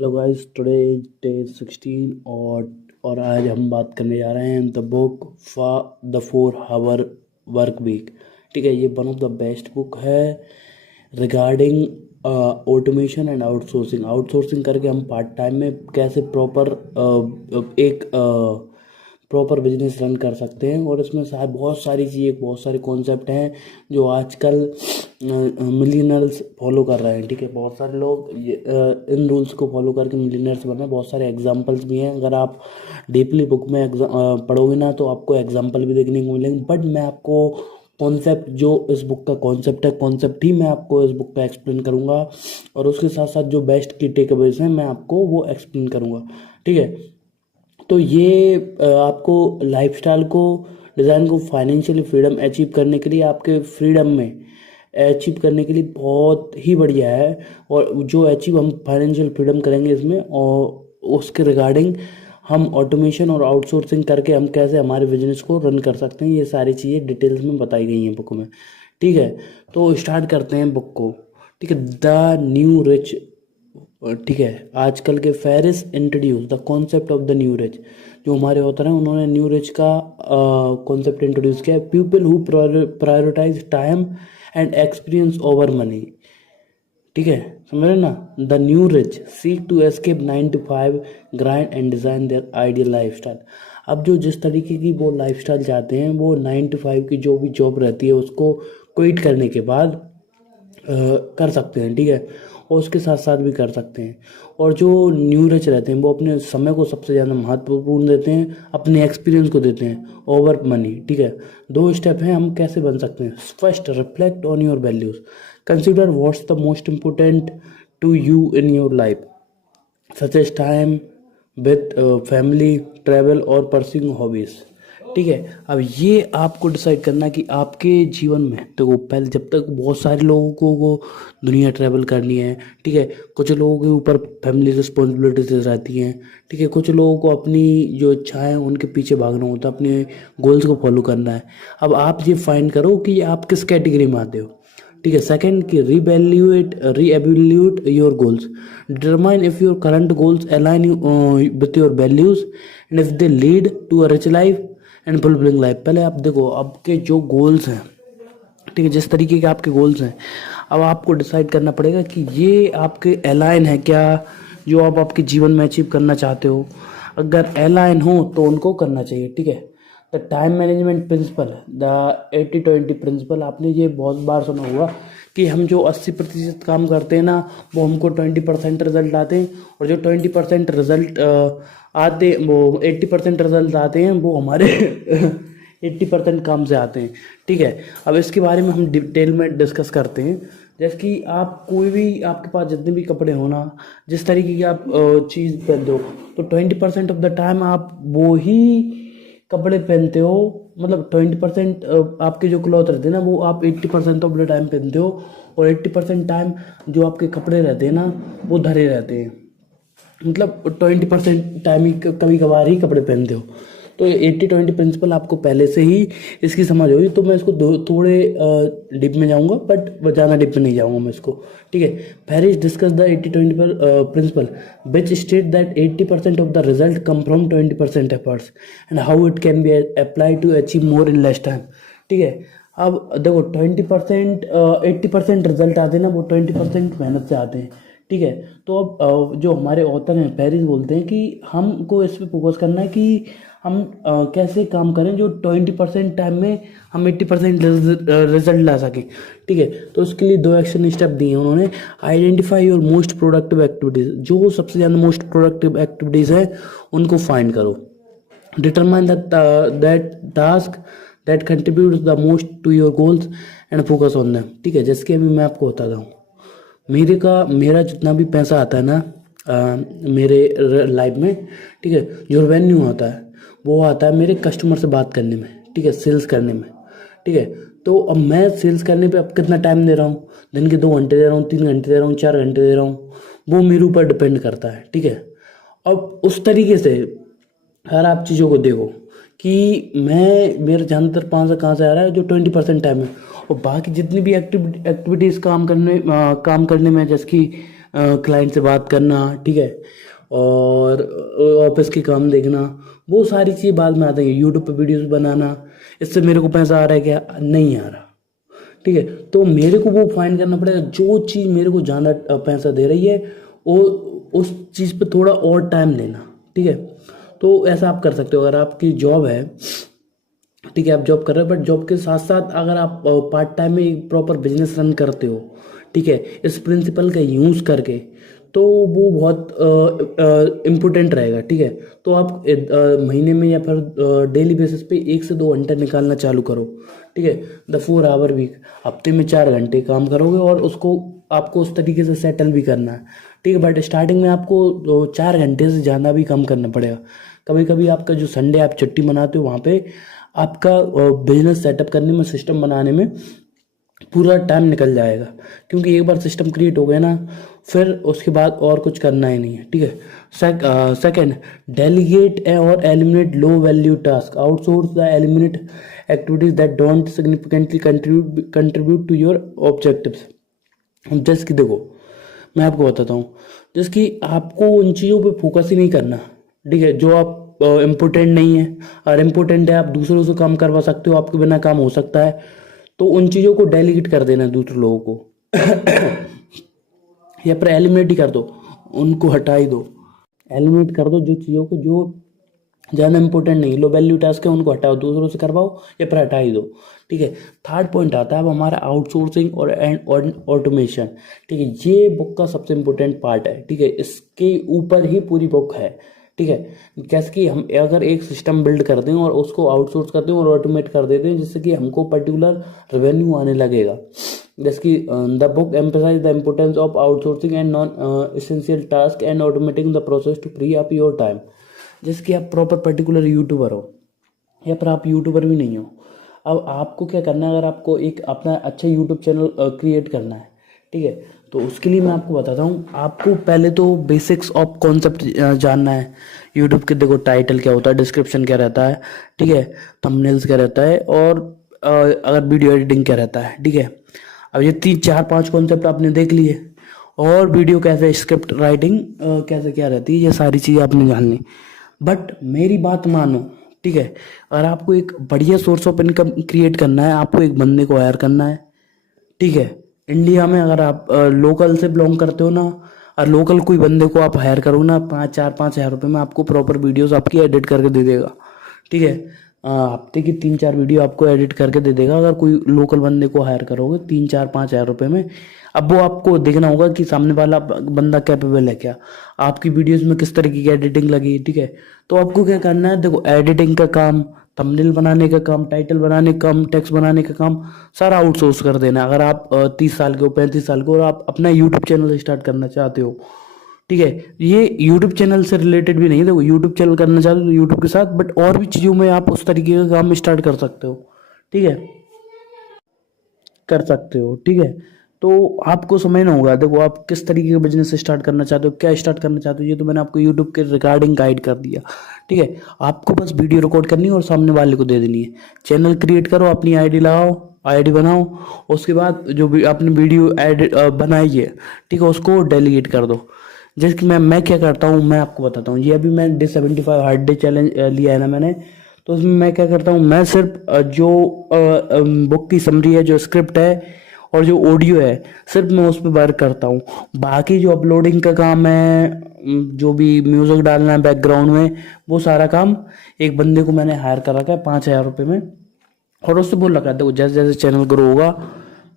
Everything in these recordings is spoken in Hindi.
Hello guys, today is day 16 और आज हम बात करने जा रहे हैं the book for the 4 hour work week. ठीक है, ये one of the best book है regarding automation and outsourcing. Outsourcing करके हम पार्ट टाइम में कैसे एक प्रॉपर बिजनेस रन कर सकते हैं। और इसमें शायद बहुत सारी चीज़ें, बहुत सारे कॉन्सेप्ट हैं जो आजकल मिलियनर्स फॉलो कर रहे हैं। ठीक है, बहुत सारे लोग इन रूल्स को फॉलो करके मिलियनर्स बन रहे हैं। बहुत सारे एग्जांपल्स भी हैं। अगर आप डीपली बुक में पढ़ोगे ना तो आपको एग्जांपल भी देखने को मिलेंगे। बट मैं आपको कॉन्सेप्ट, जो इस बुक का कॉन्सेप्ट है, कॉन्सेप्ट ही मैं आपको इस बुक का एक्सप्लेन करूँगा। और उसके साथ साथ जो बेस्ट की टेकअवेज हैं मैं आपको वो एक्सप्लेन करूँगा। ठीक है, तो ये आपको लाइफस्टाइल को, डिज़ाइन को, फाइनेंशियल फ्रीडम अचीव करने के लिए, आपके फ्रीडम में अचीव करने के लिए बहुत ही बढ़िया है। और जो अचीव हम फाइनेंशियल फ्रीडम करेंगे इसमें, और उसके रिगार्डिंग हम ऑटोमेशन और आउटसोर्सिंग करके हम कैसे हमारे बिजनेस को रन कर सकते हैं, ये सारी चीज़ें डिटेल्स में बताई गई हैं बुक में। ठीक है, तो स्टार्ट करते हैं बुक को। ठीक है, द न्यू रिच। ठीक है, आजकल के Ferriss introduce the concept of the new rich. जो हमारे ऑथर हैं उन्होंने न्यू रिच का कॉन्सेप्ट इंट्रोड्यूस किया है। People who prioritise time and experience over money. ठीक है, समझ रहे ना। The new rich seek to escape 9 to 5 grind and design their ideal lifestyle. अब जो जिस तरीके की वो लाइफ स्टाइल चाहते हैं, वो 9 to 5 की जो भी जॉब रहती है उसको क्विट करने के बाद कर सकते हैं। ठीक है, और उसके साथ साथ भी कर सकते हैं। और जो न्यू रिच रहते हैं वो अपने समय को सबसे ज़्यादा महत्वपूर्ण देते हैं, अपने एक्सपीरियंस को देते हैं ओवर मनी। ठीक है, 2 स्टेप हैं हम कैसे बन सकते हैं। First, reflect on your values. Consider what's the most important to you in your life, such as time with family, travel और परस्यूइंग हॉबीज़। ठीक है, अब ये आपको डिसाइड करना कि आपके जीवन में, देखो पहले जब तक बहुत सारे लोगों को दुनिया ट्रैवल करनी है। ठीक है, कुछ लोगों के ऊपर फैमिली रिस्पॉन्सिबिलिटीज रहती हैं। ठीक है, कुछ लोगों को अपनी जो इच्छाएं हैं उनके पीछे भागना होता है, अपने गोल्स को फॉलो करना है। अब आप ये फाइंड करो कि आप किस कैटेगरी में आते हो। ठीक है, सेकंड कि reevaluate your goals. Determine if your current goals align with your values and if they lead to a rich life and fulfilling life. पहले आप देखो आपके जो गोल्स हैं, ठीक है, जिस तरीके के आपके गोल्स हैं, अब आपको डिसाइड करना पड़ेगा कि ये आपके अलाइन है क्या, जो आप आपके जीवन में अचीव करना चाहते हो। अगर अलाइन हो तो उनको करना चाहिए। ठीक है, the time management principle, the 80-20 principle. आपने ये बहुत बार सुना होगा कि हम जो 80% काम करते हैं ना, वो हमको 20% रिजल्ट आते हैं। और जो 20% रिजल्ट आते, वो 80% रिजल्ट आते हैं, वो हमारे 80% काम से आते हैं। ठीक है, अब इसके बारे में हम डिटेल में डिस्कस करते हैं। जैसे कि आप कोई भी, आपके पास जितने भी कपड़े हो ना, जिस तरीके की आप चीज़ पहनते हो, तो 20% ऑफ द टाइम आप वो ही कपड़े पहनते हो। मतलब 20% आपके जो क्लॉथ रहते हैं ना, वो आप 80% ऑफ द टाइम पहनते हो। और 80% टाइम जो आपके कपड़े रहते हैं ना, वो धरे रहते हैं। मतलब 20% टाइम ही कभी कभार ही कपड़े पहनते हो। तो 80-20 प्रिंसिपल आपको पहले से ही इसकी समझ होगी। तो मैं इसको थोड़े डिप में जाऊंगा, बट ज़्यादा डिप में नहीं जाऊंगा मैं इसको। ठीक है, Paris discuss the 80-20 principle which state that 80% of the result come from 20% efforts and how it can be applied to achieve more in less time. ठीक है, अब देखो 20% 80% रिजल्ट आते हैं ना, वो 20% मेहनत से आते हैं। ठीक है, तो अब जो हमारे ऑथर हैं पेरिस बोलते हैं कि हमको इस पे फोकस करना है कि हम कैसे काम करें जो 20% टाइम में हम 80% रिजल्ट ला सकें। ठीक है, तो उसके लिए 2 एक्शन स्टेप दिए हैं उन्होंने। Identify your most productive activities. जो सबसे ज़्यादा मोस्ट प्रोडक्टिव एक्टिविटीज़ है उनको फाइंड करो। Determine that task that contribute the most to your goals and focus on them. ठीक है, जैसे कि अभी मैं आपको बताता हूँ, मेरा जितना भी पैसा आता है ना मेरे लाइफ में, ठीक है, जो रेवेन्यू आता है वो आता है मेरे कस्टमर से बात करने में। ठीक है, सेल्स करने में। ठीक है, तो अब मैं सेल्स करने पे अब कितना टाइम दे रहा हूँ, दिन के 2 घंटे दे रहा हूँ, 3 घंटे दे रहा हूँ, 4 घंटे दे रहा हूँ, वो मेरे ऊपर डिपेंड करता है। ठीक है, अब उस तरीके से हर आप चीज़ों को देखो कि मेरा ज़्यादातर पैसा कहाँ से आ रहा है, जो 20% टाइम है। और बाकी जितनी भी एक्टिविटीज़ काम करने में, जैसे कि क्लाइंट से बात करना, ठीक है, और ऑफिस के काम देखना, वो सारी चीज़ बाद में आती है। यूट्यूब पे वीडियोस बनाना, इससे मेरे को पैसा आ रहा है क्या, नहीं आ रहा, ठीक है। तो मेरे को वो फाइंड करना पड़ेगा जो चीज़ मेरे को ज़्यादा पैसा दे रही है, वो उस चीज़ पे थोड़ा और टाइम लेना, ठीक है। तो ऐसा आप कर सकते हो। अगर आपकी जॉब है, ठीक है, आप जॉब कर रहे हो, बट जॉब के साथ साथ अगर आप पार्ट टाइम में एक प्रॉपर बिजनेस रन करते हो, ठीक है, इस प्रिंसिपल का यूज़ करके, तो वो बहुत इम्पोर्टेंट रहेगा, ठीक है। तो आप महीने में या फिर डेली बेसिस पे 1 से 2 घंटे निकालना चालू करो, ठीक है। द 4 आवर वीक, हफ्ते में 4 घंटे काम करोगे और उसको आपको उस तरीके से सेटल भी करना है, ठीक है। बट स्टार्टिंग में आपको 4 घंटे से ज़्यादा भी कम करना पड़ेगा। कभी कभी आपका जो संडे आप छुट्टी मनाते हो, वहाँ पे आपका बिजनेस सेटअप करने में, सिस्टम बनाने में पूरा टाइम निकल जाएगा, क्योंकि एक बार सिस्टम क्रिएट हो गया ना, फिर उसके बाद और कुछ करना ही नहीं है, ठीक है। सेकंड, डेलीगेट और eliminate low value task, outsource the eliminate activities that don't significantly contribute to your objectives. जैसे कि देखो, मैं आपको बताता हूँ, जैसे कि आपको उन चीज़ों पे फोकस ही नहीं करना, ठीक है, जो आप इम्पोर्टेंट नहीं है। और इम्पोर्टेंट है, आप दूसरों से काम करवा सकते हो, आपके बिना काम हो सकता है, तो उन चीज़ों को डेलीगेट कर देना दूसरे लोगों को या फिर एलिमिनेट ही कर दो, उनको हटा ही दो, एलिमिनेट कर दो जो चीज़ों को जो ज़्यादा इंपॉर्टेंट नहीं, लो वैल्यू टास्क है, उनको हटाओ, दूसरों से करवाओ या फिर हटा ही दो, ठीक है। थर्ड पॉइंट आता है अब हमारा आउटसोर्सिंग और एंड ऑटोमेशन, ठीक है। ये बुक का सबसे इंपॉर्टेंट पार्ट है, ठीक है, इसके ऊपर ही पूरी बुक है, ठीक है। कैसे कि हम अगर एक सिस्टम बिल्ड करते हैं और उसको आउटसोर्स करते हैं और ऑटोमेट कर देते हैं, जिससे कि हमको पर्टिकुलर रेवेन्यू आने लगेगा। जैसे कि the book emphasise the importance of outsourcing and non essential task and automating the process to free up your time. जैसे कि आप प्रॉपर पर्टिकुलर यूट्यूबर हो या फिर आप यूट्यूबर भी नहीं हो, अब आपको क्या करना है, अगर आपको एक अपना अच्छा यूट्यूब चैनल क्रिएट करना है, ठीक है, तो उसके लिए मैं आपको बताता हूँ। आपको पहले तो बेसिक्स ऑफ कॉन्सेप्ट जानना है यूट्यूब के। देखो, टाइटल क्या होता है, डिस्क्रिप्शन क्या रहता है, ठीक है, थंबनेल्स क्या रहता है, और अगर वीडियो एडिटिंग क्या रहता है, ठीक है। अब ये 3 4 5 कॉन्सेप्ट आपने देख लिए, और वीडियो कैसे, स्क्रिप्ट राइटिंग कैसे क्या रहती है, ये सारी चीज़ें आपने जान ली। बट मेरी बात मानो, ठीक है, अगर आपको एक बढ़िया सोर्स ऑफ इनकम क्रिएट करना है, आपको एक बंदे को हायर करना है, ठीक है। इंडिया में अगर आप लोकल से बिलोंग करते हो ना, और लोकल कोई बंदे को आप हायर करो ना, 5 4 5 हज़ार रुपये में आपको प्रॉपर वीडियोस आपकी एडिट करके दे देगा, ठीक है। हफ्ते की 3 4 वीडियो आपको एडिट करके दे देगा, अगर कोई लोकल बंदे को हायर करोगे 3 4 5 हज़ार रुपये में। अब वो आपको देखना होगा कि सामने वाला बंदा कैपेबल है क्या, आपकी वीडियोस में किस तरीके की एडिटिंग लगी, ठीक है। तो आपको क्या करना है, देखो, एडिटिंग का काम, थंबनेल बनाने का काम, टाइटल बनाने का काम, टेक्स्ट बनाने का काम, सारा आउटसोर्स कर देना। अगर आप 30 साल के हो, 35 साल के हो, और आप अपना यूट्यूब चैनल स्टार्ट करना चाहते हो, ठीक है, ये यूट्यूब चैनल से रिलेटेड भी नहीं, देखो, यूट्यूब चैनल करना चाहते हो तो यूट्यूब के साथ, बट और भी चीज़ों में आप उस तरीके का काम स्टार्ट कर सकते हो, ठीक है, कर सकते हो, ठीक है। तो आपको समझना होगा, देखो, आप किस तरीके का बिजनेस स्टार्ट करना चाहते हो, क्या स्टार्ट करना चाहते हो, ये तो मैंने आपको यूट्यूब के रिगार्डिंग गाइड कर दिया, ठीक है। आपको बस वीडियो रिकॉर्ड करनी है और सामने वाले को दे देनी है। चैनल क्रिएट करो, अपनी आईडी लगाओ, आईडी बनाओ, उसके बाद जो भी आपने वीडियो एडिट बनाई है, ठीक है, उसको डेलीगेट कर दो। जैसे कि मैं क्या करता हूँ, मैं आपको बताता हूँ। ये अभी मैं डे 75 हार्ड डे चैलेंज लिया है ना मैंने, तो उसमें मैं क्या करता हूँ, मैं सिर्फ जो बुक की समरी है, जो स्क्रिप्ट है, और जो ऑडियो है, सिर्फ मैं उस पर वर्क करता हूँ। बाकी जो अपलोडिंग का काम है, जो भी म्यूजिक डालना है बैकग्राउंड में, वो सारा काम एक बंदे को मैंने हायर कर रखा है 5 हज़ार रुपये में, और उससे बोल रखा है, देखो, जैसे जैसे चैनल ग्रो होगा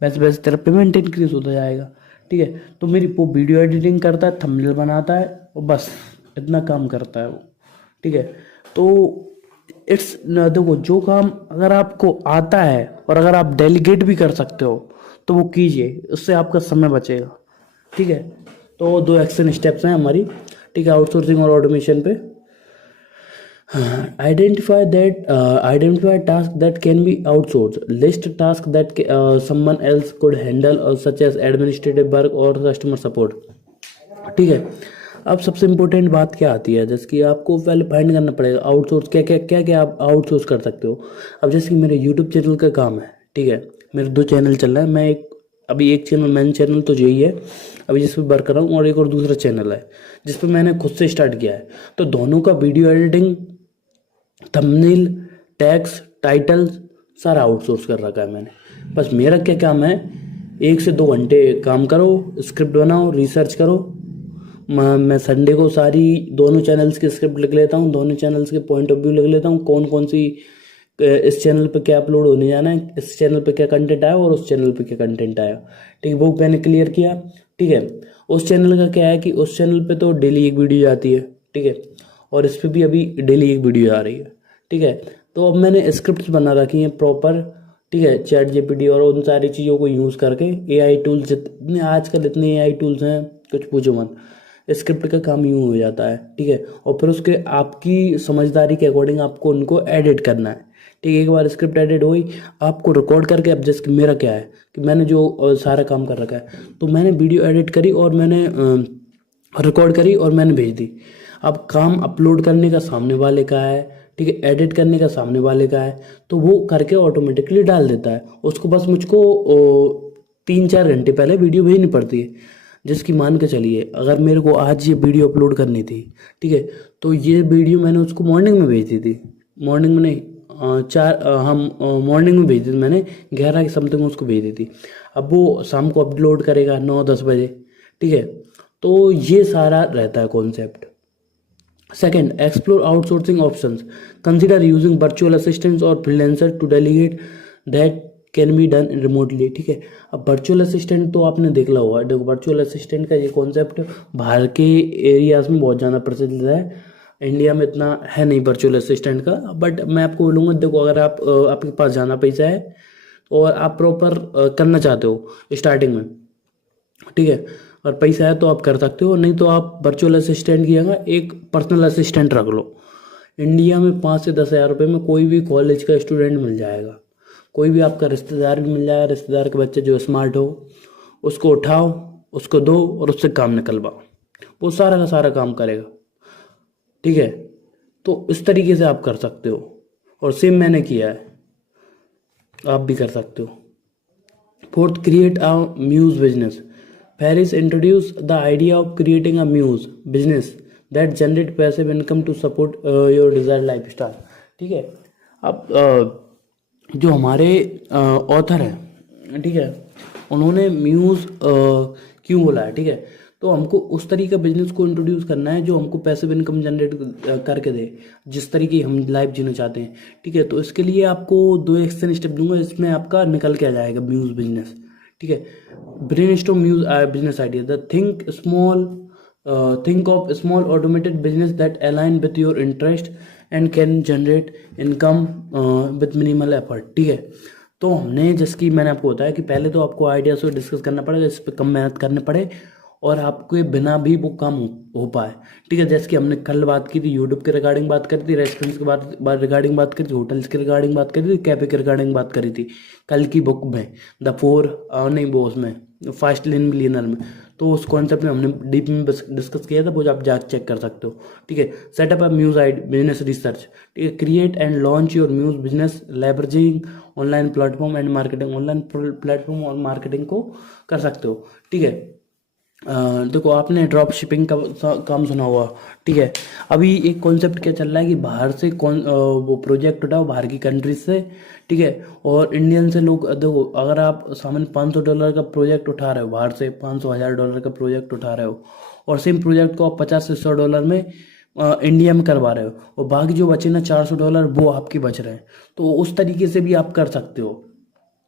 वैसे वैसे तेरा पेमेंट इंक्रीज होता जाएगा, ठीक है। तो मेरी वो वीडियो एडिटिंग करता है, थंबनेल बनाता है, और बस इतना काम करता है वो, ठीक है। तो इट्स, देखो, जो काम अगर आपको आता है और अगर आप डेलीगेट भी कर सकते हो तो वो कीजिए, उससे आपका समय बचेगा, ठीक है। तो 2 एक्शन स्टेप्स हैं हमारी, ठीक है, आउटसोर्सिंग और ऑटोमेशन पे। Identify task that can be outsourced. List task that someone else could handle, such as administrative work or customer support. ठीक है। अब सबसे इम्पोर्टेंट बात क्या आती है, जैसे कि आपको पहले फाइंड करना पड़ेगा आउटसोर्स क्या आप आउटसोर्स कर सकते हो। अब जैसे कि मेरे यूट्यूब चैनल का काम है, ठीक है, मेरे 2 चैनल चल रहा है, मैं एक अभी एक चैनल, मेन चैनल तो यही है अभी जिस पे वर्क कर रहा हूँ, और एक और दूसरा चैनल है जिस पे मैंने खुद से स्टार्ट किया है। तो दोनों का video editing, thumbnail, tags, title सारा आउटसोर्स कर रखा है मैंने। बस मेरा क्या काम है, 1 से 2 घंटे काम करो, स्क्रिप्ट बनाओ, रिसर्च करो। मैं संडे को सारी दोनों चैनल्स की स्क्रिप्ट लिख लेता हूँ, दोनों चैनल्स के पॉइंट ऑफ व्यू लिख लेता हूँ, कौन कौन सी इस चैनल पे क्या अपलोड होने जाना है, इस चैनल पे क्या कंटेंट आया और उस चैनल पे क्या कंटेंट आया। ठीक है, वो मैंने क्लियर किया। ठीक है, उस चैनल का क्या है कि उस चैनल पे तो डेली एक वीडियो जाती है। ठीक है, और इस पे भी अभी डेली एक वीडियो आ रही है। ठीक है, तो अब मैंने स्क्रिप्ट बना रखी हैं प्रॉपर। ठीक है, चैट जीपीटी और उन सारी चीज़ों को यूज़ करके, एआई टूल्स जितने आजकल इतने एआई टूल्स हैं कुछ पूछो मत। स्क्रिप्ट का काम यूँ हो जाता है। ठीक है, और फिर उसके आपकी समझदारी के अकॉर्डिंग आपको उनको एडिट करना है। ठीक है, एक बार स्क्रिप्ट एडिट हुई, आपको रिकॉर्ड करके, अब जैसे कि मेरा क्या है कि मैंने जो सारा काम कर रखा है, तो मैंने वीडियो एडिट करी और मैंने रिकॉर्ड करी और मैंने भेज दी। अब काम अपलोड करने का सामने वाले का है। ठीक है, एडिट करने का सामने वाले का है, तो वो करके ऑटोमेटिकली डाल देता है। उसको बस मुझको 3-4 घंटे पहले वीडियो भेजनी पड़ती है। जिसकी मान के चलिए अगर मेरे को आज ये वीडियो अपलोड करनी थी, ठीक है, तो ये वीडियो मैंने उसको मॉर्निंग में भेज दी थी। मॉर्निंग में नहीं, मॉर्निंग में भेज दी थी मैंने, 11 के समथिंग उसको भेज दी थी। अब वो शाम को अपलोड करेगा 9-10 बजे। ठीक है, तो ये सारा रहता है concept. Second, explore outsourcing options, consider using virtual assistants और freelancer to delegate that can be done remotely. ठीक है, अब वर्चुअल असिस्टेंट तो आपने देख ला होगा। देखो, वर्चुअल असिस्टेंट का ये कॉन्सेप्ट बाहर के एरियाज में बहुत ज़्यादा प्रचलित है, इंडिया में इतना है नहीं वर्चुअल असिस्टेंट का। बट मैं आपको बोलूँगा, देखो अगर आपके पास ज़्यादा पैसा है और आप प्रॉपर करना चाहते हो स्टार्टिंग में, ठीक है, और पैसा है तो आप कर सकते हो, नहीं तो आप वर्चुअल असिस्टेंट की जगह एक पर्सनल असिस्टेंट रख लो। इंडिया में 5 से 10 हज़ार रुपये में कोई भी कॉलेज का स्टूडेंट मिल जाएगा, कोई भी आपका रिश्तेदार भी मिल जाएगा, रिश्तेदार के बच्चे जो स्मार्ट हो उसको उठाओ, उसको दो और उससे काम निकलवाओ, वो सारा का सारा काम करेगा। ठीक है, तो इस तरीके से आप कर सकते हो, और सेम मैंने किया है, आप भी कर सकते हो। Fourth, create a muse business. Ferris introduced the idea of creating a muse business that generate passive income to support your desired lifestyle। ठीक है, अब जो हमारे ऑथर हैं, ठीक है, उन्होंने म्यूज क्यों बोला है, ठीक है, तो हमको उस तरीके का बिजनेस को इंट्रोड्यूस करना है जो हमको पैसिव इनकम जनरेट करके दे, जिस तरीके हम लाइफ जीना चाहते हैं। ठीक है, तो इसके लिए आपको 2 एक्शन स्टेप दूंगा, इसमें आपका निकल के आ जाएगा म्यूज बिजनेस। ठीक है, brainstorm muse business idea, the think of small automated business that align with your interest and can generate income with minimal effort। ठीक है, तो हमने जैसे कि मैंने आपको बताया कि पहले तो आपको आइडिया से डिस्कस करना पड़ेगा, इस पर कम मेहनत करने पड़े और आपके बिना भी वो काम हो पाए। ठीक है, जैसे कि हमने कल बात की थी, यूट्यूब के रिगार्डिंग बात करी थी, रेस्टोरेंट्स के बाद रिगार्डिंग बात करी थी, होटल्स के रिगार्डिंग बात करी थी, कैफे के रिगार्डिंग बात करी थी कल की बुक में, द 4 नहीं वो उसमें फास्ट लेन मिलियनर में। तो उस कॉन्सेप्ट में हमने डीप में डिस्कस किया था, वो आप जा चेक कर सकते हो। ठीक है, set up a muse business research. ठीक है, create and launch your muse business leveraging online platform and marketing. Online platform और मार्केटिंग को कर सकते हो। ठीक है, देखो आपने ड्रॉप शिपिंग का काम सुना हुआ। ठीक है, अभी एक कॉन्सेप्ट क्या चल रहा है कि बाहर से वो प्रोजेक्ट उठाओ बाहर की कंट्रीज से। ठीक है, और इंडियन से लोग, देखो अगर आप सामान्य $500 का प्रोजेक्ट उठा रहे हो, बाहर से $500,000 का प्रोजेक्ट उठा रहे हो, और सेम प्रोजेक्ट को आप $50 से $100 में इंडिया में करवा रहे हो, और बाकी जो बचे ना $400 वो आपके बच रहे हैं, तो उस तरीके से भी आप कर सकते हो।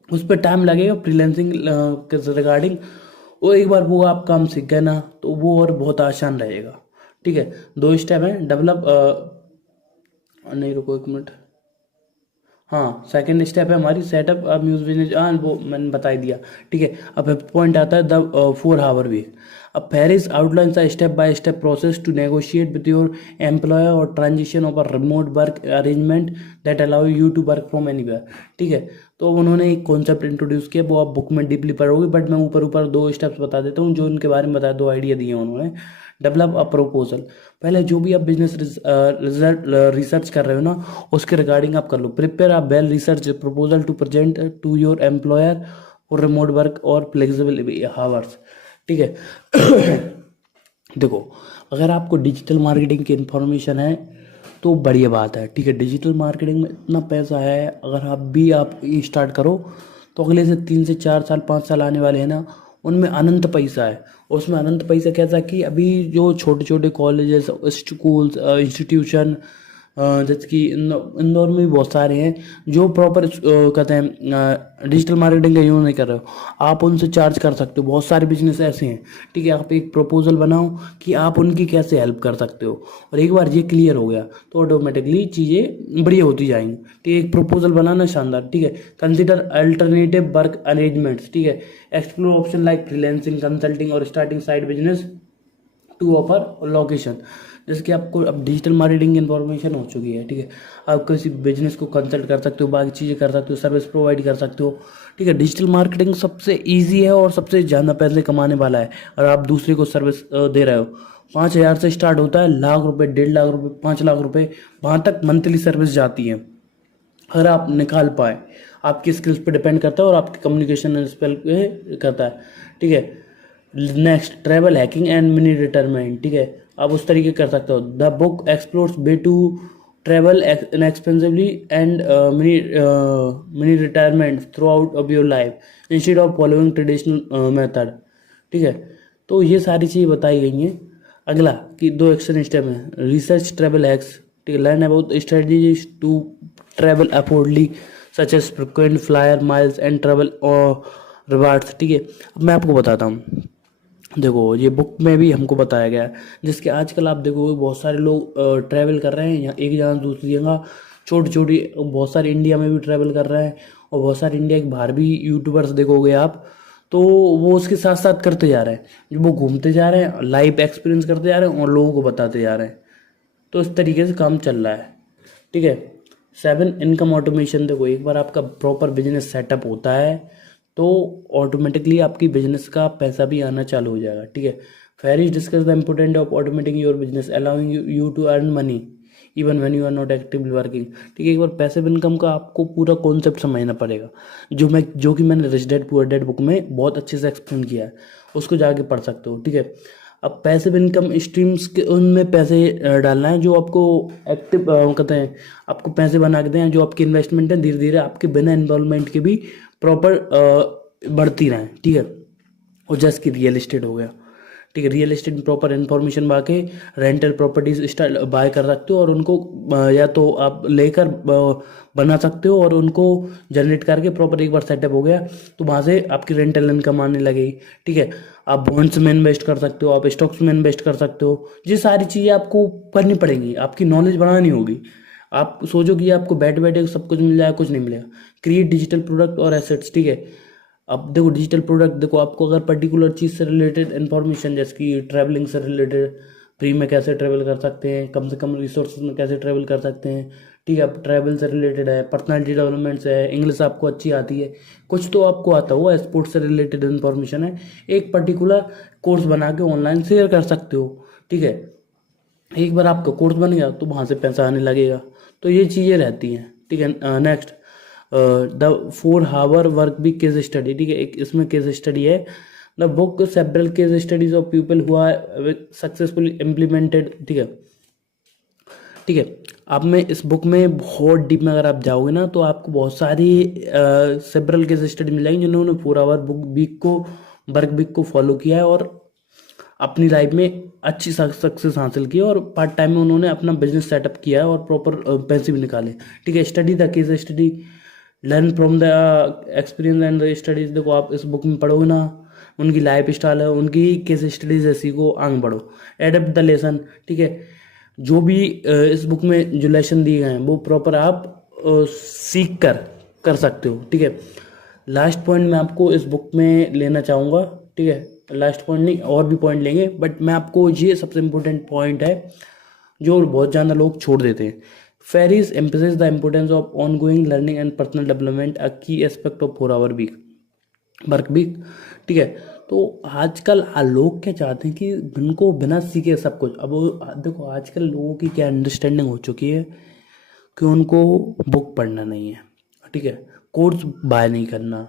उस पर टाइम लगेगा फ्रीलांसिंग के रिगार्डिंग, और एक बार वो आप काम सीख गए ना तो वो और बहुत आसान रहेगा। ठीक है, 2 स्टेप है, डेवलप नहीं रुको 1 मिनट, हाँ सेकंड स्टेप है हमारी सेटअप म्यूज बिजनेस, हाँ वो मैंने बता ही दिया। ठीक है, अब पॉइंट आता है द 4 आवर वीक। अब Ferriss outlines a step by step process to negotiate with your employer और transition of a remote work arrangement that allow you to work from anywhere. ठीक है, तो उन्होंने एक कॉन्सेप्ट इंट्रोड्यूस किया, वो आप बुक में डीपली पढ़ोगे, बट मैं ऊपर ऊपर 2 स्टेप्स बता देता हूँ जो उनके बारे में बताया, 2 आइडिया दिए उन्होंने। डेवलप अ प्रपोजल, पहले जो भी आप बिजनेस रिसर्च कर रहे हो ना उसके रिगार्डिंग आप कर लो। Prepare a well research proposal to present to your employer और रिमोट वर्क और फ्लेक्सिबल हावर्स, ठीक है। देखो, अगर आपको डिजिटल मार्केटिंग की इन्फॉर्मेशन है तो बढ़िया बात है, ठीक है। डिजिटल मार्केटिंग में इतना पैसा है, अगर आप स्टार्ट करो तो अगले से 3 से 4 साल 5 साल आने वाले हैं ना, उनमें अनंत पैसा है। उसमें अनंत पैसा कैसा कि अभी जो छोटे छोटे कॉलेजेस, स्कूल्स, इंस्टीट्यूशन, जैसे कि इंदौर में भी बहुत सारे हैं जो प्रॉपर कहते हैं डिजिटल मार्केटिंग का यूज़ नहीं कर रहे हो, आप उनसे चार्ज कर सकते हो। बहुत सारे बिजनेस ऐसे हैं, ठीक है। आप एक प्रपोजल बनाओ कि आप उनकी कैसे हेल्प कर सकते हो, और एक बार ये क्लियर हो गया तो ऑटोमेटिकली चीज़ें बढ़िया होती जाएंगी, ठीक है। एक प्रपोजल बनाना शानदार, ठीक है। कंसिडर अल्टरनेटिव वर्क अरेंजमेंट्स, ठीक है। Explore option like freelancing, consulting और starting side business to offer location. जैसे कि आपको अब डिजिटल मार्केटिंग की इन्फॉर्मेशन हो चुकी है, ठीक है। आप किसी बिजनेस को कंसल्ट कर सकते हो, बाकी चीज़ें कर सकते हो, सर्विस प्रोवाइड कर सकते हो, ठीक है। डिजिटल मार्केटिंग सबसे इजी है और सबसे ज़्यादा पैसे कमाने वाला है। और आप दूसरे को सर्विस दे रहे हो, 5,000 से स्टार्ट होता है, लाख रुपए, 1.5 लाख रुपए, 5 लाख रुपए, वहाँ तक मंथली सर्विस जाती है, अगर आप निकाल पाए। आपकी स्किल्स पे डिपेंड करता है और आपकी कम्युनिकेशन स्किल पे करता है, ठीक है। Next, travel hacking and mini retirement, ठीक है। आप उस तरीके कर सकते हो। The book explores way to travel inexpensively and mini retirement throughout of your life instead of following traditional method, ठीक है। तो ये सारी चीज़ें बताई गई हैं। अगला कि 2 एक्शन स्टेप हैं, रिसर्च ट्रैवल हैक्स, ठीक है। Learn about strategies to travel affordably such as frequent flyer miles and travel rewards, ठीक है। अब मैं आपको बताता हूँ। देखो, ये बुक में भी हमको बताया गया है, जिसके आजकल आप देखोगे बहुत सारे लोग ट्रैवल कर रहे हैं, यहाँ एक जगह से दूसरी जगह, छोटी छोटी, बहुत सारे इंडिया में भी ट्रैवल कर रहे हैं, और बहुत सारे इंडिया के बाहर भी यूट्यूबर्स देखोगे आप, तो वो उसके साथ साथ करते जा रहे हैं। वो घूमते जा रहे हैं, लाइव एक्सपीरियंस करते जा रहे हैं और लोगों को बताते जा रहे हैं। तो इस तरीके से काम चल रहा है, ठीक है। 7, इनकम ऑटोमेशन। देखो, एक बार आपका प्रॉपर बिजनेस सेटअप होता है तो ऑटोमेटिकली आपकी बिजनेस का पैसा भी आना चालू हो जाएगा, ठीक है। Ferriss discuss the important of automating your business allowing you to earn money even when you are not actively working, ठीक है। एक बार पैसिव इनकम का आपको पूरा कॉन्सेप्ट समझना पड़ेगा, जो कि मैंने rich dad poor dad book में बहुत अच्छे से एक्सप्लेन किया है, उसको जाके पढ़ सकते हो, ठीक है। अब पैसिव इनकम स्ट्रीम्स के उनमें पैसे डालना है जो आपको एक्टिव कहते हैं, आपको पैसे बना के दें, जो आपकी इन्वेस्टमेंट है धीरे धीरे आपके बिना इन्वॉल्वमेंट के भी प्रॉपर बढ़ती रहें, ठीक है। और जैसे कि रियल एस्टेट हो गया, ठीक है। रियल एस्टेट में प्रॉपर इन्फॉर्मेशन पा के रेंटल प्रॉपर्टीज स्टार्ट बाय कर सकते हो, और उनको या तो आप लेकर बना सकते हो, और उनको जनरेट करके प्रॉपर एक बार सेटअप हो गया तो वहाँ से आपकी रेंटल इनकम आने लगेगी, ठीक है। आप बॉन्ड्स में इन्वेस्ट कर सकते हो, आप स्टॉक्स में इन्वेस्ट कर सकते हो। ये सारी चीज़ें आपको करनी पड़ेंगी, आपकी नॉलेज बढ़ानी होगी। आप सोचो कि आपको बैठे बैठे सब कुछ मिल जाएगा, कुछ नहीं मिलेगा। क्रिएट डिजिटल प्रोडक्ट और एसेट्स, ठीक है। अब देखो, डिजिटल प्रोडक्ट, देखो आपको अगर पर्टिकुलर चीज़ से रिलेटेड इन्फॉर्मेशन, जैसे कि ट्रैवलिंग से रिलेटेड, फ्री में कैसे ट्रैवल कर सकते हैं, कम से कम रिसोर्सेज में कैसे ट्रैवल कर सकते हैं, ठीक है। अब ट्रैवल से रिलेटेड है, पर्सनालिटी डेवलपमेंट से है, इंग्लिश आपको अच्छी आती है, कुछ तो आपको आता हुआ, स्पोर्ट्स से रिलेटेड इन्फॉर्मेशन है, एक पर्टिकुलर कोर्स बना के ऑनलाइन शेयर कर सकते हो, ठीक है। एक बार आपका कोर्स बन गया तो वहाँ से पैसा आने लगेगा। तो ये चीज़ें रहती हैं, ठीक है। Next, the 4 hour work week case study, ठीक है। एक इसमें केस स्टडी है। The book several case studies of people who are successfully implemented, ठीक है, ठीक है। आप में इस बुक में बहुत डीप में अगर आप जाओगे ना तो आपको बहुत सारी सेवरल केस स्टडी मिल जाएंगी जिन्होंने 4 आवर वर्क वीक को फॉलो किया है और अपनी लाइफ में अच्छी सक्सेस हासिल की, और पार्ट टाइम में उन्होंने अपना बिजनेस सेटअप किया है और प्रॉपर पैसे भी निकाले, ठीक है। Study the case study, learn from the experience and the studies. देखो, आप इस बुक में पढ़ोगे ना, उनकी लाइफ स्टाइल है, उनकी केस स्टडीज जैसी को आगे बढ़ो। एडप्ट द लेसन, ठीक है। जो भी इस बुक में जो लेसन दिए गए हैं वो प्रॉपर आप सीख कर सकते हो, ठीक है। लास्ट पॉइंट मैं आपको इस बुक में लेना चाहूँगा, ठीक है। लास्ट पॉइंट नहीं, और भी पॉइंट लेंगे, बट मैं आपको ये सबसे इम्पोर्टेंट पॉइंट है जो बहुत ज़्यादा लोग छोड़ देते हैं। Ferriss emphasise the importance of ongoing learning and personal development, a key aspect of 4 hour work week, ठीक है। तो आजकल लोग क्या चाहते हैं कि उनको बिना सीखे सब कुछ। अब देखो, आजकल लोगों की क्या अंडरस्टैंडिंग हो चुकी है कि उनको बुक पढ़ना नहीं है, ठीक है, कोर्स बाय नहीं करना,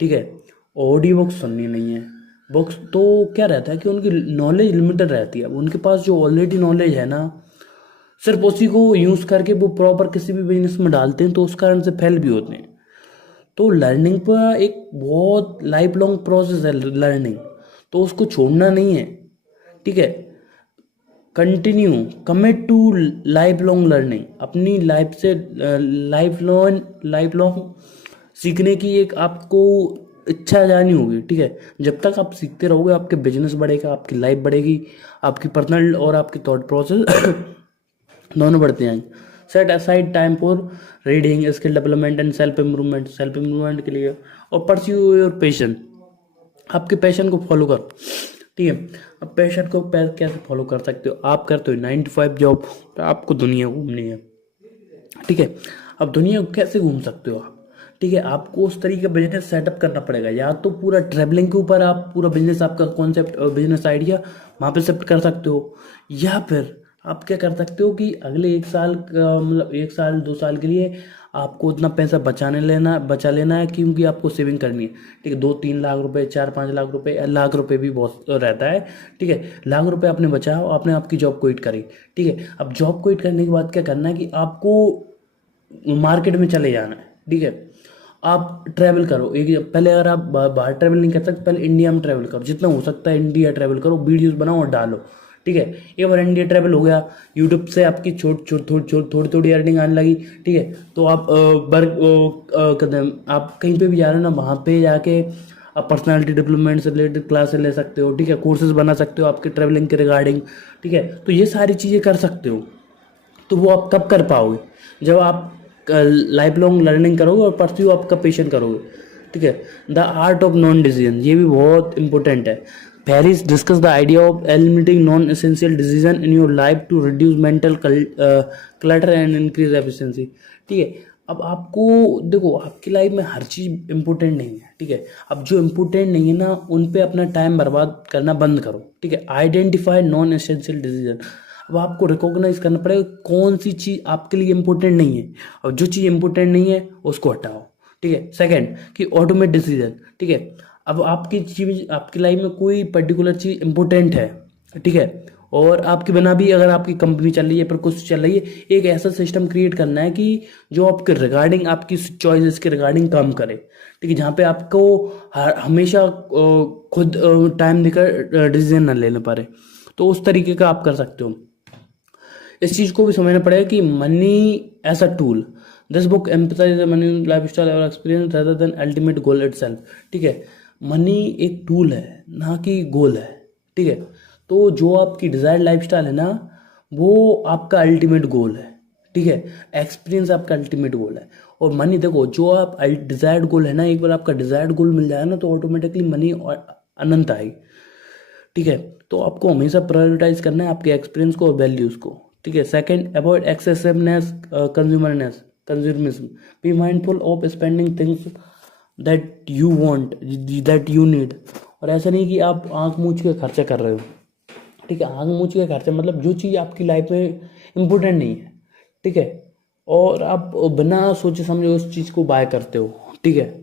ठीक है। ऑडियो बुक्स सुननी नहीं है। बुक्स तो क्या रहता है कि उनकी नॉलेज लिमिटेड रहती है, उनके पास जो ऑलरेडी नॉलेज है ना, सिर्फ उसी को यूज़ करके वो प्रॉपर किसी भी बिजनेस में डालते हैं, तो उस कारण से फेल भी होते हैं। तो लर्निंग पर एक बहुत लाइफ लॉन्ग प्रोसेस है लर्निंग, तो उसको छोड़ना नहीं है, ठीक है। Continue commit to life long learning, अपनी लाइफ से लाइफ लॉन्ग सीखने की एक आपको इच्छा जानी होगी, ठीक है। जब तक आप सीखते रहोगे आपके बिजनेस बढ़ेगा, आपकी लाइफ बढ़ेगी, आपकी पर्सनल और आपकी थॉट प्रोसेस दोनों बढ़ते जाएंगे। Set aside time for reading, skill development and self improvement के लिए, और परस्यू योर पैशन, आपके पैशन को फॉलो करो, ठीक है। अब पैशन को कैसे फॉलो कर सकते हो, आप करते हो 9 to 5 जॉब, आपको दुनिया घूमनी है, ठीक है। अब दुनिया को कैसे घूम सकते हो आप, ठीक है। आपको उस तरीके का बिजनेस सेटअप करना पड़ेगा, या तो पूरा ट्रैवलिंग के ऊपर आप पूरा बिजनेस, आपका कॉन्सेप्ट और बिजनेस आइडिया वहाँ पे शिफ्ट कर सकते हो, या फिर आप क्या कर सकते हो कि अगले 1 साल मतलब 1 साल 2 साल के लिए आपको उतना पैसा बचा लेना है, क्योंकि आपको सेविंग करनी है, ठीक है। 2-3 लाख रुपए, 4-5 लाख रुपए, लाख रुपए भी बहुत रहता है, ठीक है। लाख रुपए आपने बचाओ, आपने आपकी जॉब क्विट करी, ठीक है। अब जॉब क्विट करने के बाद क्या करना है कि आपको मार्केट में चले जाना है, ठीक है। आप ट्रैवल करो, एक पहले अगर आप बाहर ट्रैवल नहीं कर सकते, पहले इंडिया में ट्रैवल करो, जितना हो सकता है इंडिया ट्रैवल करो, वीडियोस बनाओ और डालो, ठीक है। एक बार इंडिया ट्रैवल हो गया, यूट्यूब से आपकी थोड़ी थोड़ी अर्निंग आने लगी, ठीक है। तो आप आप कहीं पे भी जा रहे हो ना, वहाँ पे जाके आप पर्सनालिटी डेवलपमेंट से रिलेटेड क्लासेस ले सकते हो, ठीक है। कोर्सेज बना सकते हो आपके ट्रैवलिंग के रिगार्डिंग, ठीक है। तो ये सारी चीज़ें कर सकते हो। तो वो आप कब कर पाओगे, जब आप लाइफ लॉन्ग लर्निंग करोगे और परस्यू आपका पेशन करोगे, ठीक है। The art of non decision, ये भी बहुत इंपॉर्टेंट है। Paris discuss the idea of eliminating non essential decision in your life to reduce mental clutter and increase efficiency, ठीक है। अब आपको देखो, आपकी लाइफ में हर चीज़ इंपॉर्टेंट नहीं है, ठीक है। अब जो इंपॉर्टेंट नहीं है ना, उन पे अपना टाइम बर्बाद करना बंद करो, ठीक है। आइडेंटिफाई नॉन एसेंशियल डिसीजन, अब आपको रिकॉग्नाइज करना पड़ेगा कौन सी चीज़ आपके लिए इंपॉर्टेंट नहीं है, और जो चीज़ इंपॉर्टेंट नहीं है उसको हटाओ, ठीक है। सेकंड कि ऑटोमेट डिसीजन, ठीक है। अब आपकी चीज, आपकी लाइफ में कोई पर्टिकुलर चीज़ इंपॉर्टेंट है, ठीक है, और आपके बिना भी अगर आपकी कंपनी चल रही है पर कुछ चल रही है, एक ऐसा सिस्टम क्रिएट करना है कि जो आपके रिगार्डिंग, आपकी चॉइसेस के रिगार्डिंग काम करे, ठीक है। जहाँ पे आपको हमेशा खुद टाइम देकर डिसीजन ना लेना पड़े, तो उस तरीके का आप कर सकते हो। इस चीज़ को भी समझना पड़ेगा कि money as a tool, this book emphasise money lifestyle और experience rather than ultimate goal itself, ठीक है। मनी एक टूल है, ना कि गोल है, ठीक है। तो जो आपकी डिजायर्ड लाइफस्टाइल है ना, वो आपका अल्टीमेट गोल है, ठीक है। एक्सपीरियंस आपका अल्टीमेट गोल है, और मनी देखो, जो आप डिजायर्ड गोल है ना, एक बार आपका डिजायर्ड गोल मिल जाए ना, तो ऑटोमेटिकली मनी अनंत आएगी, ठीक है। तो आपको हमेशा प्रायोरिटाइज करना है आपके एक्सपीरियंस को और वैल्यूज को, ठीक है। Second, avoid excessiveness, consumerism, be mindful of spending things that you want, that you need, और ऐसा नहीं कि आप आंख मूंछ के खर्चा कर रहे हो, ठीक है। आंख मूंछ के खर्चा मतलब जो चीज़ आपकी लाइफ में इंपॉर्टेंट नहीं है, ठीक है, और आप बिना सोचे समझे उस चीज़ को बाय करते हो, ठीक है।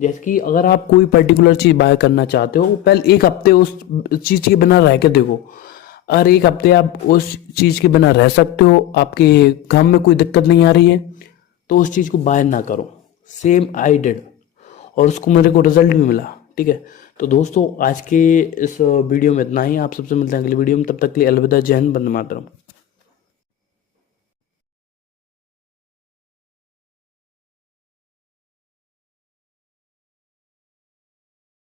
जैसे कि अगर आप कोई पर्टिकुलर चीज़ बाय करना चाहते हो, पहले 1 हफ्ते उस चीज़ के बिना रह के देखो, अगर 1 हफ्ते आप उस चीज़ के बिना रह सकते हो, आपके काम में कोई दिक्कत नहीं आ रही है, तो उस चीज़ को बाय ना करो। सेम आई डिड, और उसको मेरे को रिजल्ट भी मिला, ठीक है। तो दोस्तों, आज के इस वीडियो में इतना ही। आप सबसे मिलते हैं अगली वीडियो में, तब तक के लिए अलविदा, जय हिंद, वंदे मातरम।